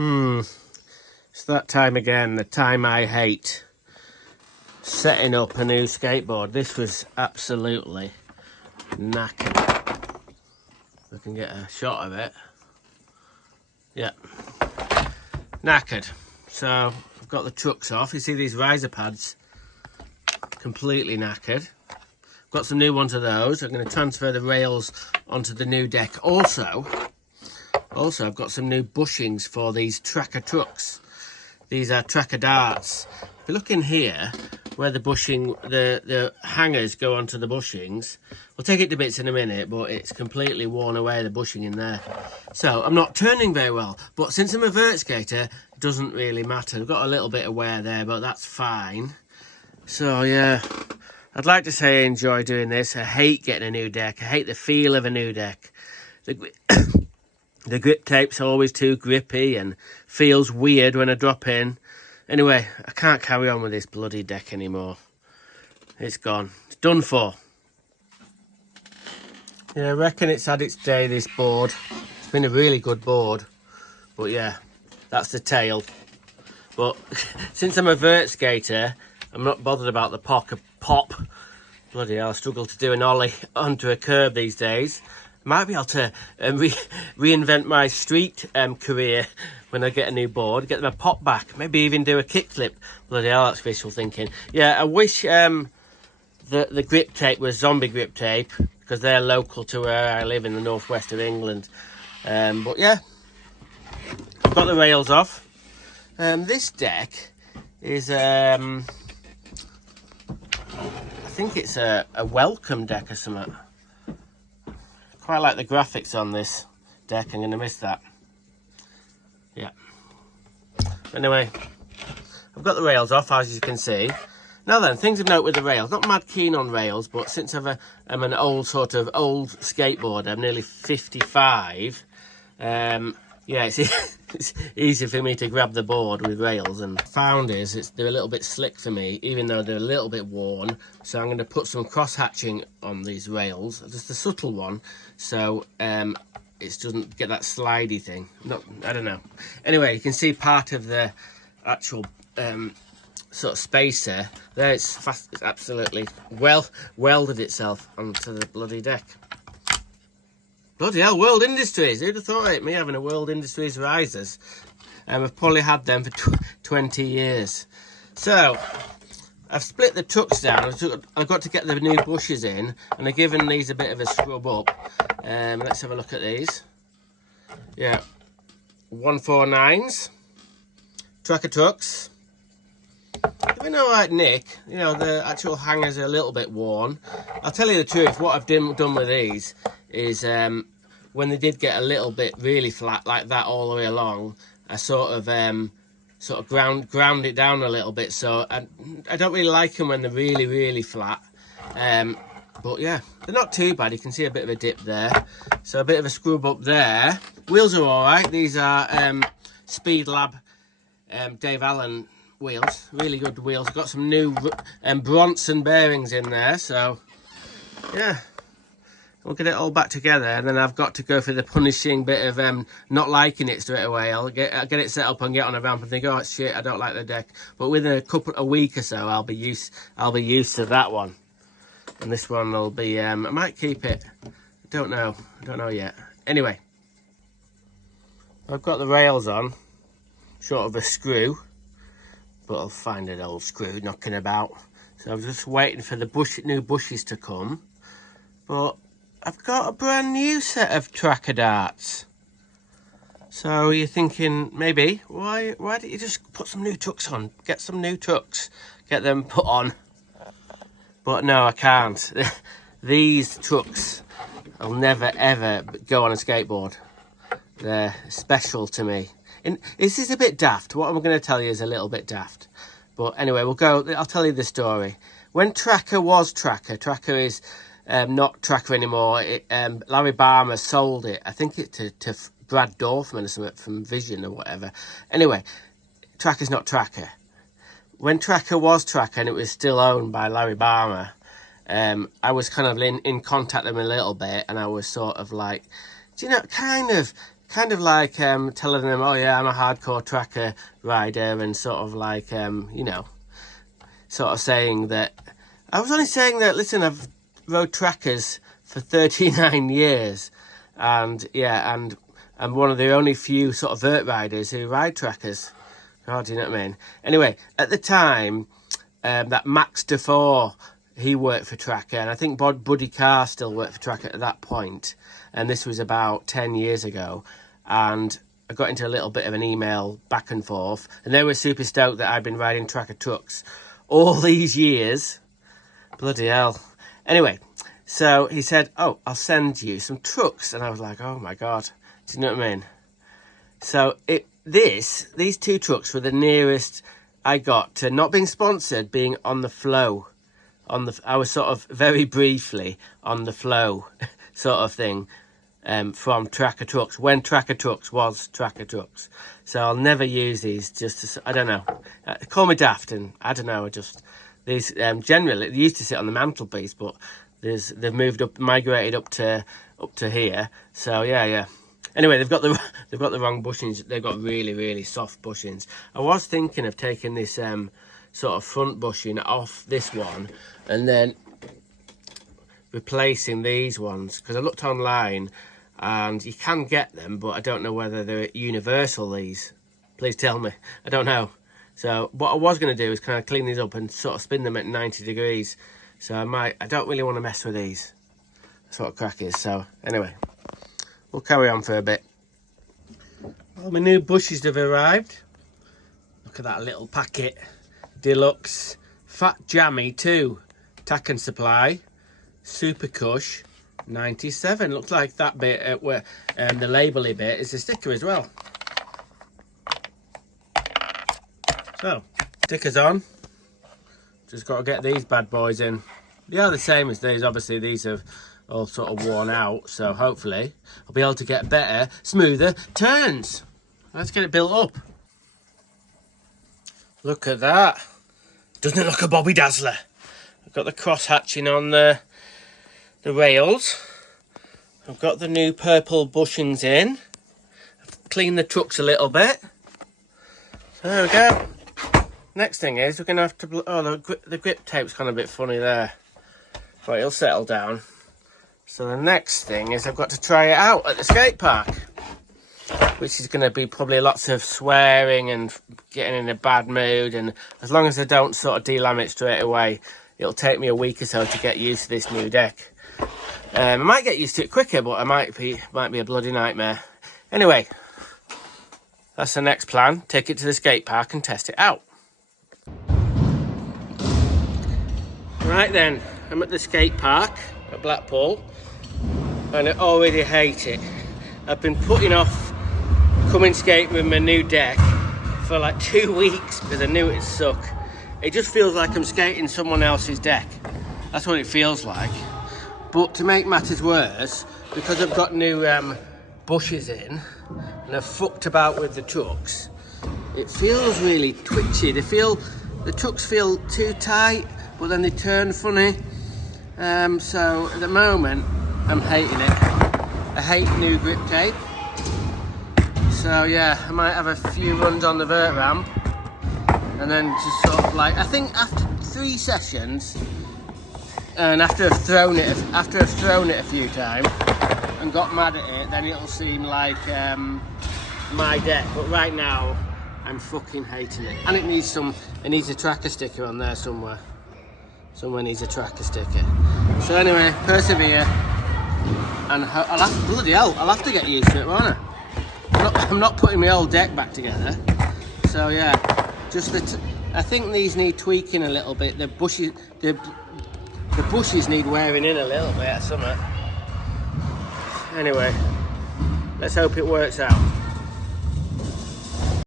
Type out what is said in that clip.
It's that time again, the time I hate. Setting up a new skateboard. This was absolutely knackered. We can get a shot of it. Yeah, knackered. So I've got the trucks off. You see these riser pads, completely knackered. Got some new ones of those. I'm going to transfer the rails onto the new deck. Also, I've got some new bushings for these tracker trucks. These are tracker darts. If you look in here, where the bushing, the hangers go onto the bushings, we'll take it to bits in a minute, but it's completely worn away, the bushing in there. So I'm not turning very well, but since I'm a vert skater, it doesn't really matter. I've got a little bit of wear there, but that's fine. So yeah, I'd like to say I enjoy doing this. I hate getting a new deck. I hate the feel of a new deck. The grip tape's always too grippy and feels weird when I drop in. Anyway, I can't carry on with this bloody deck anymore. It's gone. It's done for. Yeah, I reckon it's had its day, this board. It's been a really good board. But yeah, that's the tail. But since I'm a vert skater, I'm not bothered about the pop. Bloody hell, I struggle to do an ollie onto a curb these days. Might be able to reinvent my street career when I get a new board, get my pop back, maybe even do a kickflip. Bloody hell, that's visual thinking. Yeah, I wish the grip tape was Zombie grip tape, because they're local to where I live in the northwest of England. But yeah, I've got the rails off. This deck is, I think it's a welcome deck or something. Quite like the graphics on this deck. I'm going to miss that. Yeah. Anyway, I've got the rails off, as you can see. Now then, things of note with the rails. Not mad keen on rails, but since I'm an old skateboarder, I'm nearly 55. Yeah, it's easy for me to grab the board with rails, and found is they're a little bit slick for me, even though they're a little bit worn. So I'm going to put some cross hatching on these rails, just a subtle one, so it doesn't get that slidey thing. I don't know. Anyway, you can see part of the actual sort of spacer there. It's absolutely welded itself onto the bloody deck. Bloody hell, World Industries. Who'd have thought it? Me having a World Industries risers. I've probably had them for 20 years. So, I've split the trucks down. I've got to get the new bushes in, and I've given these a bit of a scrub up. Let's have a look at these. Yeah, 149s, tracker trucks. They're in alright nick. You know, the actual hangers are a little bit worn. I'll tell you the truth, what I've done with these is when they did get a little bit really flat like that all the way along, I sort of ground it down a little bit. So I don't really like them when they're really flat. But yeah, they're not too bad. You can see a bit of a dip there, so a bit of a scrub up there. Wheels are all right. These are Speed Lab Dave Allen wheels, really good wheels. Got some new Bronson bearings in there, so yeah, we'll get it all back together. And then I've got to go for the punishing bit of not liking it straight away. I'll get it set up and get on a ramp and think, oh shit, I don't like the deck. But within a week or so, I'll be used to that one. And this one will be, I might keep it. I don't know yet. Anyway, I've got the rails on, short of a screw, but I'll find an old screw knocking about. So I'm just waiting for the new bushes to come. But I've got a brand new set of tracker darts. So you're thinking, maybe, why don't you just put some new trucks on? Get some new trucks, get them put on. But no, I can't. These trucks, I'll never ever go on a skateboard. They're special to me. And this is a bit daft. What I'm going to tell you is a little bit daft. But anyway, I'll tell you the story. When Tracker was Tracker, Tracker is not Tracker anymore. Larry Barmer sold it. I think it to Brad Dorfman or something from Vision or whatever. Anyway, Tracker's not Tracker. When Tracker was Tracker and it was still owned by Larry Barmer, I was kind of in contact with him a little bit, and I was sort of like, do you know, kind of kind of like telling them, oh yeah, I'm a hardcore tracker rider, and sort of like, you know, sort of saying that, I was only saying that, listen, I've rode trackers for 39 years, and yeah, and I'm one of the only few sort of vert riders who ride trackers. God, you know what I mean? Anyway, at the time, that Max Dufour, he worked for Tracker, and I think Buddy Carr still worked for Tracker at that point, and this was about 10 years ago, and I got into a little bit of an email back and forth, and they were super stoked that I'd been riding Tracker trucks all these years. Bloody hell. Anyway, so he said, oh, I'll send you some trucks, and I was like, oh my God, do you know what I mean? So these two trucks were the nearest I got to not being sponsored, being on the flow. I was sort of very briefly on the flow sort of thing from Tracker Trucks, when Tracker Trucks was Tracker Trucks. So I'll never use these, just to, I don't know, call me daft, and I don't know, these generally, they used to sit on the mantelpiece, but they've migrated up to here. So yeah. Anyway, they've got the wrong bushings. They've got really, really soft bushings. I was thinking of taking this sort of front bushing off this one and then replacing these ones, because I looked online and you can get them, but I don't know whether they're universal, these. Please tell me. I don't know. So what I was going to do is kind of clean these up and sort of spin them at 90 degrees. So I don't really want to mess with these. That's what crack is. So anyway, we'll carry on for a bit. Well, my new bushes have arrived. Look at that little packet. Deluxe Fat Jammy 2 Tack and Supply Super Cush 97. Looks like that bit where the labelly bit is a sticker as well. So stickers on. Just got to get these bad boys in. They are the same as these. Obviously these have all sort of worn out, so hopefully I'll be able to get better, smoother turns. Let's get it built up. Look at that. Doesn't it look a Bobby Dazzler? I've got the cross hatching on the rails. I've got the new purple bushings in. I've cleaned the trucks a little bit. So there we go. Next thing is we're going to have to... Oh, the grip tape's kind of a bit funny there. Right, it'll settle down. So the next thing is I've got to try it out at the skate park, which is going to be probably lots of swearing and getting in a bad mood, and as long as I don't sort of delam it straight away, it'll take me a week or so to get used to this new deck. I might get used to it quicker, but I might be a bloody nightmare. Anyway, that's the next plan. Take it to the skate park and test it out. Right then, I'm at the skate park at Blackpool, and I already hate it. I've been putting off coming skating with my new deck for like 2 weeks because I knew it'd suck. It just feels like I'm skating someone else's deck. That's what it feels like. But to make matters worse, because I've got new bushes in and I've fucked about with the trucks, it feels really twitchy. The trucks feel too tight, but then they turn funny. So at the moment, I'm hating it. I hate new grip tape. So yeah, I might have a few runs on the vert ramp, and then just sort of like, I think after 3 sessions, and after I've thrown it a few times and got mad at it, then it'll seem like my deck. But right now, I'm fucking hating it. And it needs a tracker sticker on there somewhere. Someone needs a tracker sticker. So anyway, persevere, and I'll have to get used to it, won't I? I'm not putting my old deck back together. So yeah, just I think these need tweaking a little bit. The bushes need wearing in a little bit or something. Anyway, let's hope it works out.